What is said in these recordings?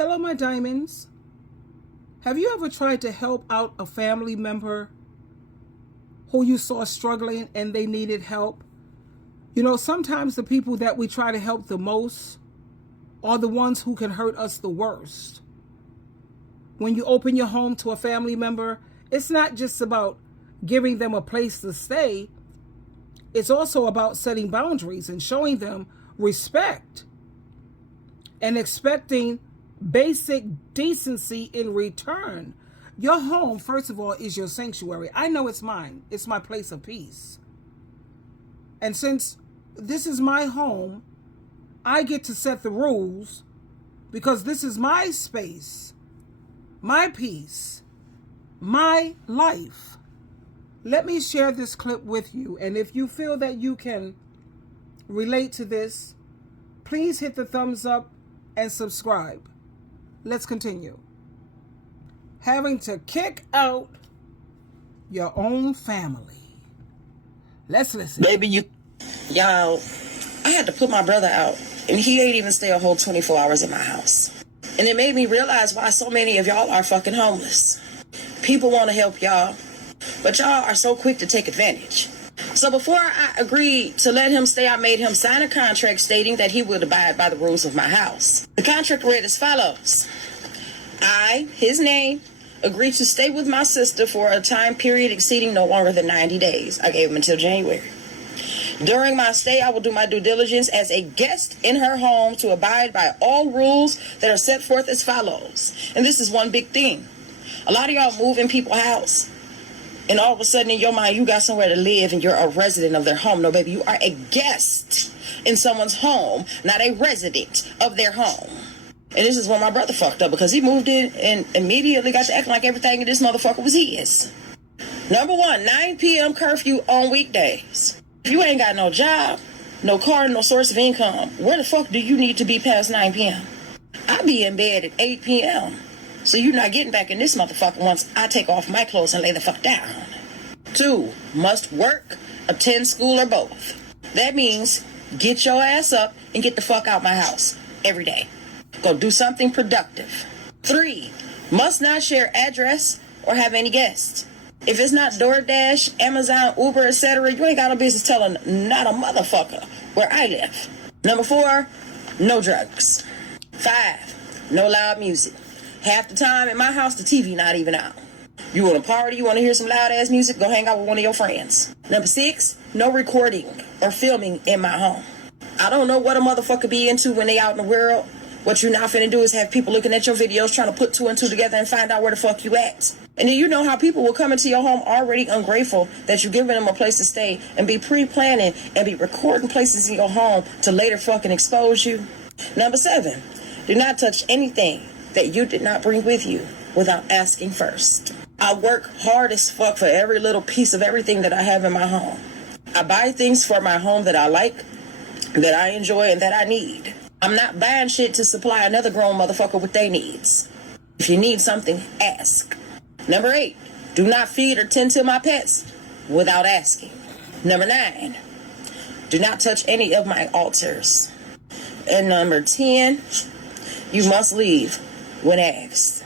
Hello, my diamonds. Have you ever tried to help out a family member who you saw struggling and they needed help? You know, sometimes the people that we try to help the most are the ones who can hurt us the worst. When you open your home to a family member, it's not just about giving them a place to stay. It's also about setting boundaries and showing them respect and expecting basic decency in return. Your home, first of all, is your sanctuary. I know it's mine. It's my place of peace. And since this is my home, I get to set the rules because this is my space, my peace, my life. Let me share this clip with you. And if you feel that you can relate to this, please hit the thumbs up and subscribe. Let's continue. Having to kick out your own family. Let's listen. Baby, y'all, I had to put my brother out, and he ain't even stay a whole 24 hours in my house. And it made me realize why so many of y'all are fucking homeless. People want to help y'all, but y'all are so quick to take advantage. So before I agreed to let him stay, I made him sign a contract stating that he would abide by the rules of my house. The contract read as follows. I, his name, agreed to stay with my sister for a time period exceeding no longer than 90 days. I gave him until January. During my stay, I will do my due diligence as a guest in her home to abide by all rules that are set forth as follows. And this is one big thing. A lot of y'all move in people's house, and all of a sudden in your mind, you got somewhere to live and you're a resident of their home. No, baby, you are a guest in someone's home, not a resident of their home. And this is when my brother fucked up, because he moved in and immediately got to acting like everything in this motherfucker was his. Number one, 9 p.m. curfew on weekdays. If you ain't got no job, no car, no source of income, where the fuck do you need to be past 9 p.m.? I be in bed at 8 p.m. So you're not getting back in this motherfucker once I take off my clothes and lay the fuck down. 2, must work, attend school, or both. That means get your ass up and get the fuck out my house every day. Go do something productive. 3, must not share address or have any guests. If it's not DoorDash, Amazon, Uber, etc., you ain't got no business telling not a motherfucker where I live. Number 4, no drugs. 5, no loud music. Half the time in my house, the TV not even out. You want to party, you want to hear some loud ass music, go hang out with one of your friends. Number 6, no recording or filming in my home. I don't know what a motherfucker be into when they out in the world. What you're not finna do is have people looking at your videos trying to put 2 and 2 together and find out where the fuck you at. And then you know how people will come into your home already ungrateful that you're giving them a place to stay and be pre-planning and be recording places in your home to later fucking expose you. Number 7, do not touch anything that you did not bring with you without asking first. I work hard as fuck for every little piece of everything that I have in my home. I buy things for my home that I like, that I enjoy, and that I need. I'm not buying shit to supply another grown motherfucker with their needs. If you need something, ask. Number 8, do not feed or tend to my pets without asking. Number 9, do not touch any of my altars. And number 10, you must leave when asked.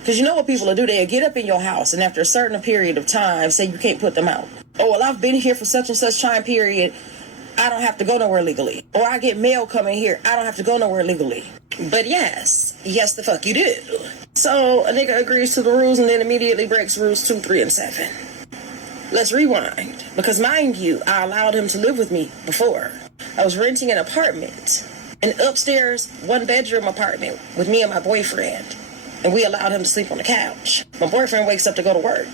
Because you know what people will do? They'll get up in your house and after a certain period of time say you can't put them out. Oh, well, I've been here for such and such time period. I don't have to go nowhere legally. Or I get mail coming here. I don't have to go nowhere legally. But yes the fuck you do. So a nigga agrees to the rules and then immediately breaks rules 2, 3, and 7. Let's rewind. Because mind you, I allowed him to live with me before. I was renting an apartment. An upstairs 1-bedroom apartment with me and my boyfriend. And we allowed him to sleep on the couch. My boyfriend wakes up to go to work.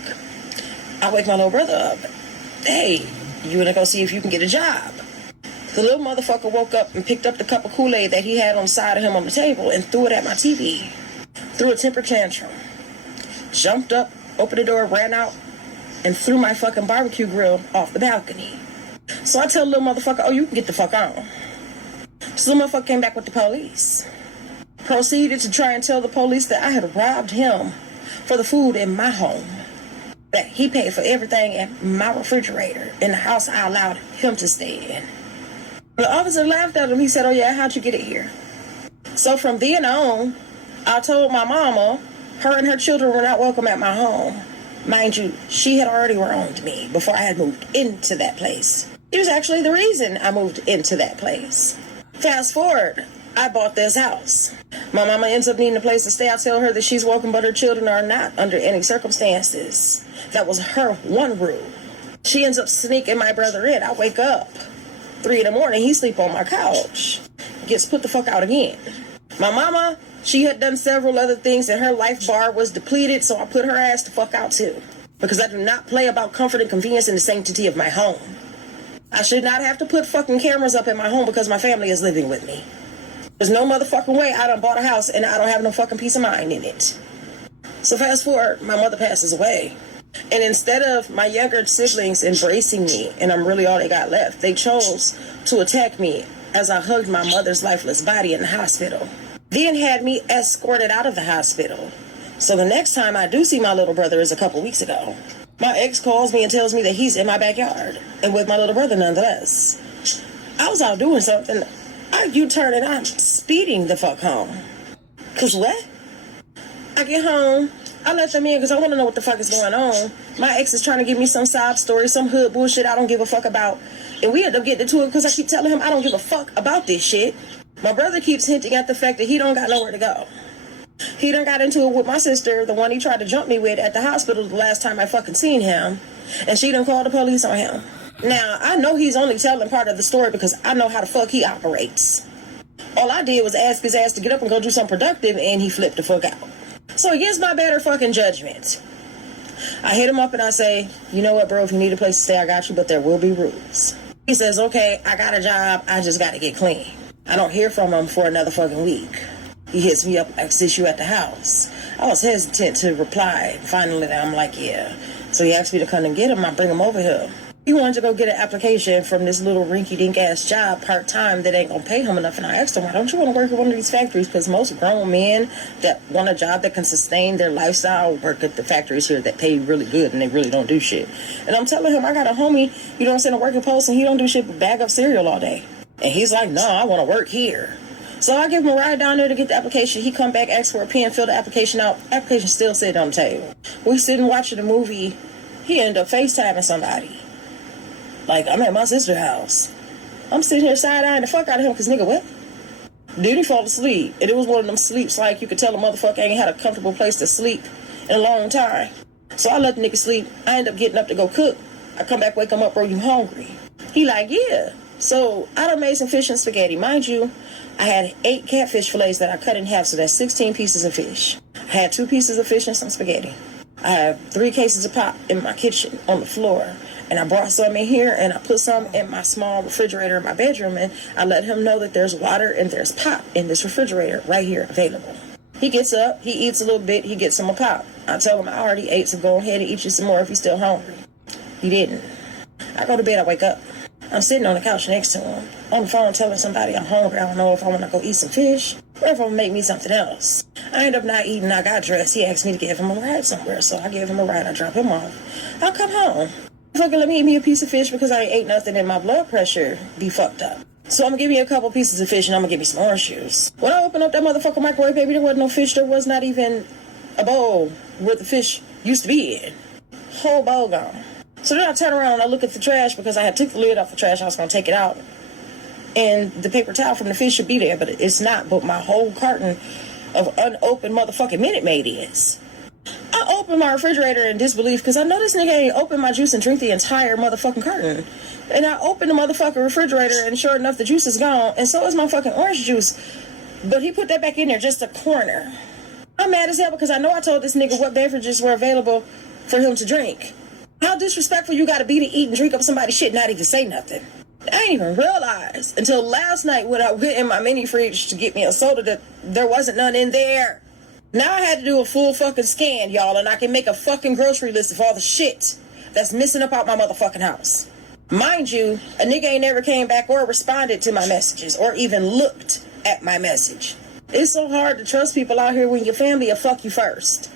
I wake my little brother up. Hey, you wanna go see if you can get a job? The little motherfucker woke up and picked up the cup of Kool-Aid that he had on the side of him on the table and threw it at my TV. Threw a temper tantrum. Jumped up, opened the door, ran out, and threw my fucking barbecue grill off the balcony. So I tell the little motherfucker, oh, you can get the fuck on. So the motherfucker came back with the police. Proceeded to try and tell the police that I had robbed him for the food in my home. That he paid for everything in my refrigerator in the house I allowed him to stay in. The officer laughed at him. He said, oh yeah, how'd you get it here? So from then on, I told my mama her and her children were not welcome at my home. Mind you, she had already wronged me before I had moved into that place. She was actually the reason I moved into that place. Fast forward, I bought this house. My mama ends up needing a place to stay. I tell her that she's welcome, but her children are not under any circumstances. That was her one rule. She ends up sneaking my brother in. I wake up 3 in the morning. He sleep on my couch. Gets put the fuck out again. My mama, she had done several other things and her life bar was depleted, so I put her ass the fuck out too. Because I do not play about comfort and convenience and the sanctity of my home. I should not have to put fucking cameras up in my home because my family is living with me. There's no motherfucking way I done bought a house and I don't have no fucking peace of mind in it. So fast forward, my mother passes away. And instead of my younger siblings embracing me, and I'm really all they got left, they chose to attack me as I hugged my mother's lifeless body in the hospital. Then had me escorted out of the hospital. So the next time I do see my little brother is a couple weeks ago. My ex calls me and tells me that he's in my backyard, and with my little brother nonetheless. I was out doing something. I U-turn and I'm speeding the fuck home. Cause what? I get home, I let them in because I want to know what the fuck is going on. My ex is trying to give me some sob story, some hood bullshit I don't give a fuck about. And we end up getting into it because I keep telling him I don't give a fuck about this shit. My brother keeps hinting at the fact that he don't got nowhere to go. He done got into it with my sister, the one he tried to jump me with at the hospital the last time I fucking seen him. And she done called the police on him. Now, I know he's only telling part of the story because I know how the fuck he operates. All I did was ask his ass to get up and go do something productive, and he flipped the fuck out. So against my better fucking judgment, I hit him up and I say, you know what, bro, if you need a place to stay, I got you, but there will be rules. He says, okay, I got a job, I just got to get clean. I don't hear from him for another fucking week. He hits me up like, sis, you at the house? I was hesitant to reply. Finally, I'm like, yeah. So he asked me to come and get him. I bring him over here. He wanted to go get an application from this little rinky-dink ass job part-time that ain't gonna pay him enough. And I asked him, why don't you want to work at one of these factories? Because most grown men that want a job that can sustain their lifestyle work at the factories here that pay really good and they really don't do shit. And I'm telling him, I got a homie, you know what I'm saying, a working post, and he don't do shit but bag up cereal all day. And he's like, no, I want to work here. So I give him a ride down there to get the application. He come back, ask for a pen, fill the application out. Application still sitting on the table. We sitting watching a movie. He ended up FaceTiming somebody. Like, I'm at my sister's house. I'm sitting here side-eyeing the fuck out of him because, nigga, what? Then he fall asleep. And it was one of them sleeps like you could tell a motherfucker ain't had a comfortable place to sleep in a long time. So I let the nigga sleep. I end up getting up to go cook. I come back, wake him up, bro, you hungry? He like, yeah. So I done made some fish and spaghetti. Mind you, I had 8 catfish fillets that I cut in half, so that's 16 pieces of fish. I had 2 pieces of fish and some spaghetti. I have 3 cases of pop in my kitchen on the floor. And I brought some in here, and I put some in my small refrigerator in my bedroom, and I let him know that there's water and there's pop in this refrigerator right here available. He gets up, he eats a little bit, he gets some more pop. I tell him I already ate, so go ahead and eat you some more if you're still hungry. He didn't. I go to bed, I wake up. I'm sitting on the couch next to him, on the phone telling somebody I'm hungry. I don't know if I want to go eat some fish or if I'm going to make me something else. I end up not eating. I got dressed. He asked me to give him a ride somewhere, so I gave him a ride. I drop him off. I'll come home. Fucking let me eat me a piece of fish because I ain't ate nothing and my blood pressure be fucked up. So I'm going to give me a couple pieces of fish and I'm going to give me some orange juice. When I opened up that motherfucking microwave, baby, there wasn't no fish. There was not even a bowl where the fish used to be in. Whole bowl gone. So then I turn around and I look at the trash because I had took the lid off the trash. I was going to take it out. And the paper towel from the fish should be there, but it's not. But my whole carton of unopened motherfucking Minute Maid is. I opened my refrigerator in disbelief because I know this nigga ain't opened my juice and drink the entire motherfucking carton. And I opened the motherfucking refrigerator and sure enough the juice is gone. And so is my fucking orange juice. But he put that back in there just a corner. I'm mad as hell because I know I told this nigga what beverages were available for him to drink. How disrespectful you gotta be to eat and drink up somebody's shit and not even say nothing. I didn't even realize until last night when I went in my mini fridge to get me a soda that there wasn't none in there. Now I had to do a full fucking scan, y'all, and I can make a fucking grocery list of all the shit that's missing up out my motherfucking house. Mind you, a nigga ain't never came back or responded to my messages or even looked at my message. It's so hard to trust people out here when your family will fuck you first.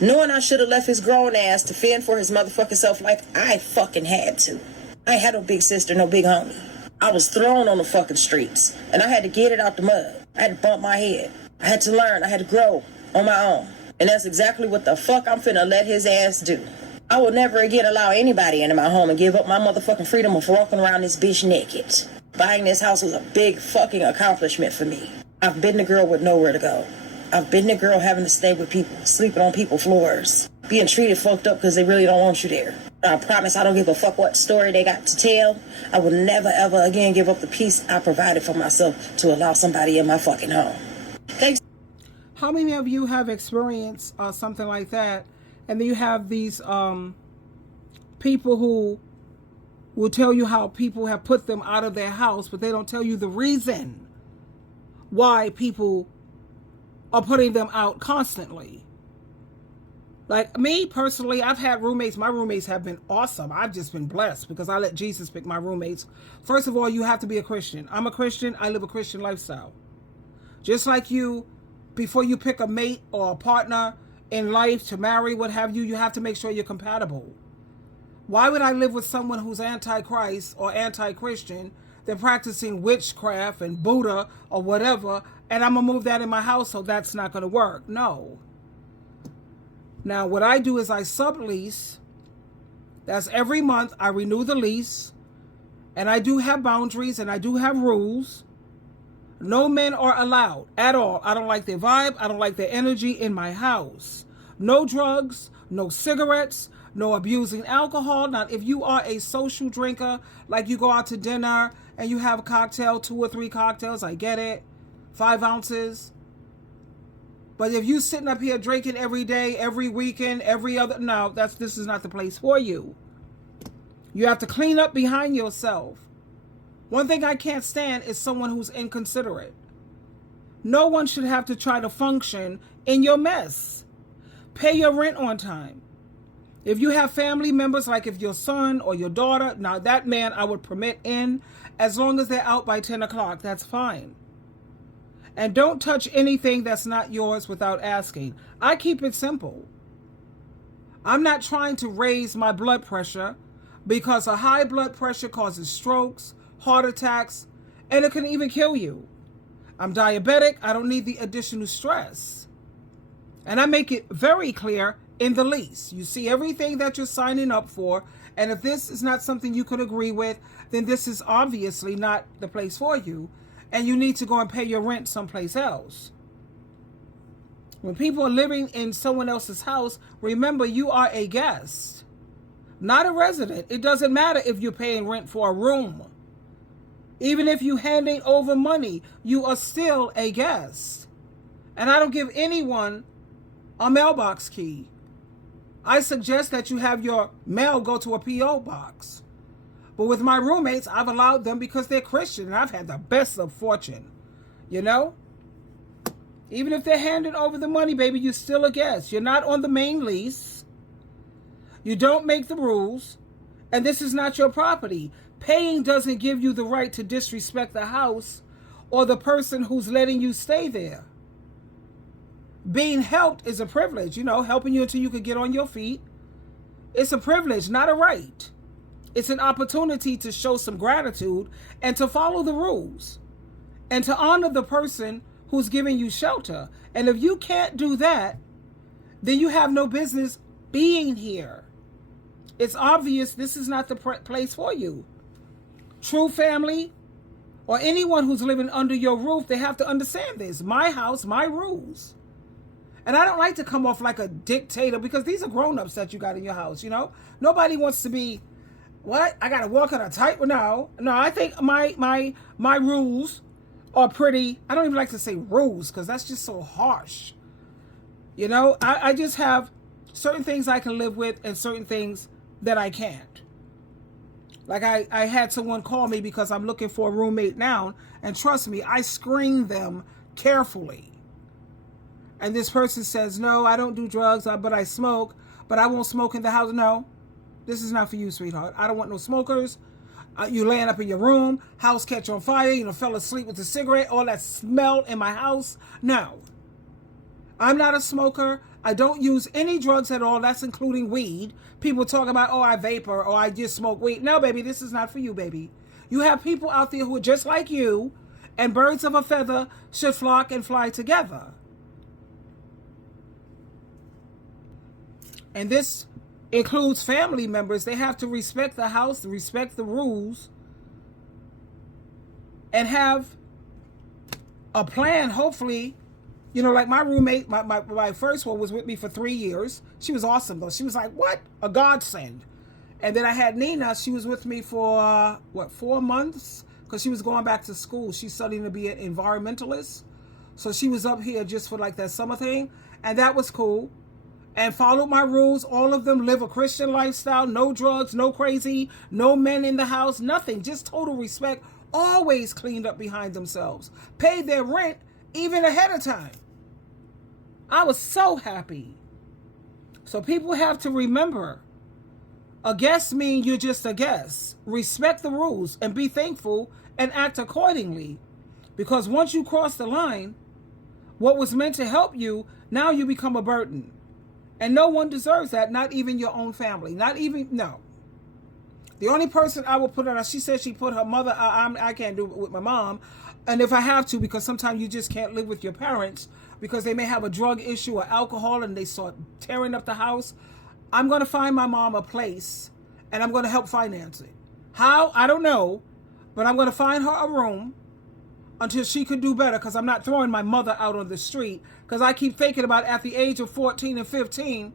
Knowing I should have left his grown ass to fend for his motherfucking self like I fucking had to. I ain't had no big sister, no big homie. I was thrown on the fucking streets, and I had to get it out the mud. I had to bump my head. I had to learn. I had to grow on my own. And that's exactly what the fuck I'm finna let his ass do. I will never again allow anybody into my home and give up my motherfucking freedom of walking around this bitch naked. Buying this house was a big fucking accomplishment for me. I've been the girl with nowhere to go. I've been the girl having to stay with people, sleeping on people's floors, being treated fucked up because they really don't want you there. I promise I don't give a fuck what story they got to tell. I will never ever again give up the peace I provided for myself to allow somebody in my fucking home. Thanks. How many of you have experienced something like that? And then you have these people who will tell you how people have put them out of their house, but they don't tell you the reason why people are putting them out constantly. Like me personally, I've had roommates. My roommates have been awesome. I've just been blessed because I let Jesus pick my roommates. First of all, you have to be a Christian. I'm a Christian. I live a Christian lifestyle. Just like you, before you pick a mate or a partner in life to marry, what have you, you have to make sure you're compatible. Why would I live with someone who's anti-Christ or anti-Christian? They're practicing witchcraft and Buddha or whatever, and I'm going to move that in my house, so that's not going to work. No. Now, what I do is I sublease. That's every month. I renew the lease, and I do have boundaries, and I do have rules. No men are allowed at all. I don't like their vibe. I don't like their energy in my house. No drugs, no cigarettes, no abusing alcohol. Now, if you are a social drinker, like you go out to dinner and you have a cocktail, 2 or 3 cocktails, I get it, 5 ounces. But if you sitting up here drinking every day, every weekend, every other, no, this is not the place for you. You have to clean up behind yourself. One thing I can't stand is someone who's inconsiderate. No one should have to try to function in your mess. Pay your rent on time. If you have family members, like if your son or your daughter, now that man I would permit in, as long as they're out by 10 o'clock, that's fine. And don't touch anything that's not yours without asking. I keep it simple. I'm not trying to raise my blood pressure because a high blood pressure causes strokes, heart attacks, and it can even kill you. I'm diabetic. I don't need the additional stress. And I make it very clear in the lease. You see everything that you're signing up for, and if this is not something you could agree with, then this is obviously not the place for you, and you need to go and pay your rent someplace else. When people are living in someone else's house, remember you are a guest, not a resident. It doesn't matter if you're paying rent for a room. Even if you're handing over money, you are still a guest. And I don't give anyone a mailbox key. I suggest that you have your mail go to a P.O. box. But with my roommates, I've allowed them because they're Christian, and I've had the best of fortune. You know? Even if they're handing over the money, baby, you're still a guest. You're not on the main lease. You don't make the rules. And this is not your property. Paying doesn't give you the right to disrespect the house or the person who's letting you stay there. Being helped is a privilege, helping you until you can get on your feet. It's a privilege, not a right. It's an opportunity to show some gratitude and to follow the rules and to honor the person who's giving you shelter. And if you can't do that, then you have no business being here. It's obvious this is not the place for you. True family or anyone who's living under your roof, they have to understand this. My house, my rules. And I don't like to come off like a dictator because these are grown-ups that you got in your house, Nobody wants to be, what? I got to walk on a tightrope? No, I think my rules are pretty, I don't even like to say rules because that's just so harsh. I just have certain things I can live with and certain things that I can't. Like I had someone call me because I'm looking for a roommate now. And trust me, I screen them carefully. And this person says, no, I don't do drugs, but I smoke. But I won't smoke in the house. No, this is not for you, sweetheart. I don't want no smokers. You laying up in your room, house catch on fire, fell asleep with a cigarette, all that smell in my house. No, I'm not a smoker. I don't use any drugs at all. That's including weed. People talk about, oh, I vapor or I just smoke weed. No, baby, this is not for you, baby. You have people out there who are just like you And birds of a feather should flock and fly together. And this includes family members. They have to respect the house, respect the rules, and have a plan, hopefully. You know, like my roommate, my first one was with me for 3 years. She was awesome, though. She was like, what? A godsend. And then I had Nina. She was with me for, 4 months? Because she was going back to school. She's studying to be an environmentalist. So she was up here just for like that summer thing. And that was cool. And followed my rules. All of them live a Christian lifestyle. No drugs, no crazy, no men in the house, nothing. Just total respect. Always cleaned up behind themselves. Paid their rent even ahead of time. I was so happy. So people have to remember, a guest means you're just a guest. Respect the rules and be thankful and act accordingly. Because once you cross the line, what was meant to help you, now you become a burden. And no one deserves that, not even your own family. Not even, no. The only person I will put on, she said she put her mother, I can't do it with my mom. And if I have to, because sometimes you just can't live with your parents because they may have a drug issue or alcohol and they start tearing up the house, I'm going to find my mom a place and I'm going to help finance it. How? I don't know. But I'm going to find her a room until she could do better, because I'm not throwing my mother out on the street, because I keep thinking about at the age of 14 and 15,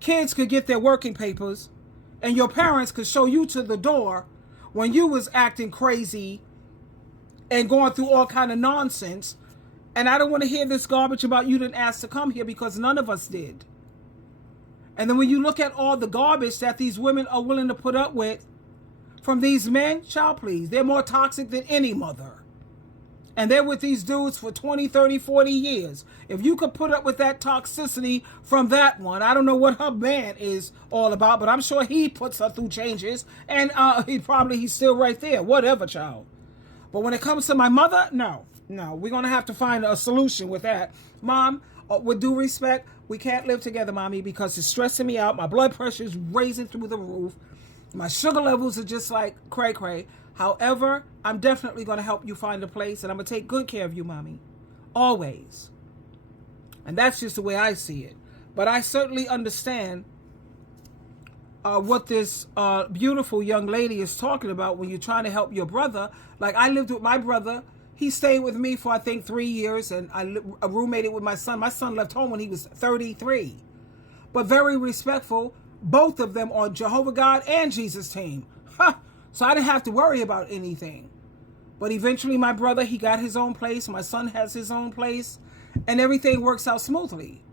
kids could get their working papers and your parents could show you to the door when you was acting crazy and going through all kind of nonsense. And I don't want to hear this garbage about you didn't ask to come here, because none of us did. And then when you look at all the garbage that these women are willing to put up with from these men, child, please, they're more toxic than any mother. And they're with these dudes for 20, 30, 40 years. If you could put up with that toxicity from that one, I don't know what her man is all about, but I'm sure he puts her through changes. And he's still right there. Whatever, child. But when it comes to my mother, no. We're going to have to find a solution with that. Mom, with due respect, we can't live together, Mommy, because it's stressing me out. My blood pressure is raising through the roof. My sugar levels are just like cray-cray. However, I'm definitely going to help you find a place, and I'm going to take good care of you, Mommy. Always. And that's just the way I see it. But I certainly understand what this beautiful young lady is talking about when you're trying to help your brother. Like, I lived with my brother. He stayed with me for, I think, 3 years, and I roommated with my son. My son left home when he was 33. But very respectful. Both of them on Jehovah God and Jesus team. So I didn't have to worry about anything. But eventually my brother, he got his own place. My son has his own place. And everything works out smoothly.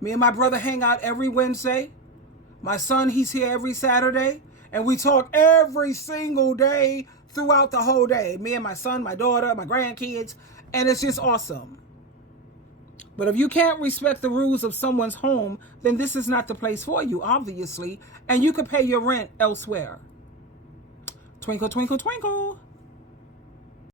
Me and my brother hang out every Wednesday. My son, he's here every Saturday. And we talk every single day throughout the whole day. Me and my son, my daughter, my grandkids. And it's just awesome. But if you can't respect the rules of someone's home, then this is not the place for you, obviously. And you can pay your rent elsewhere. Twinkle, twinkle, twinkle.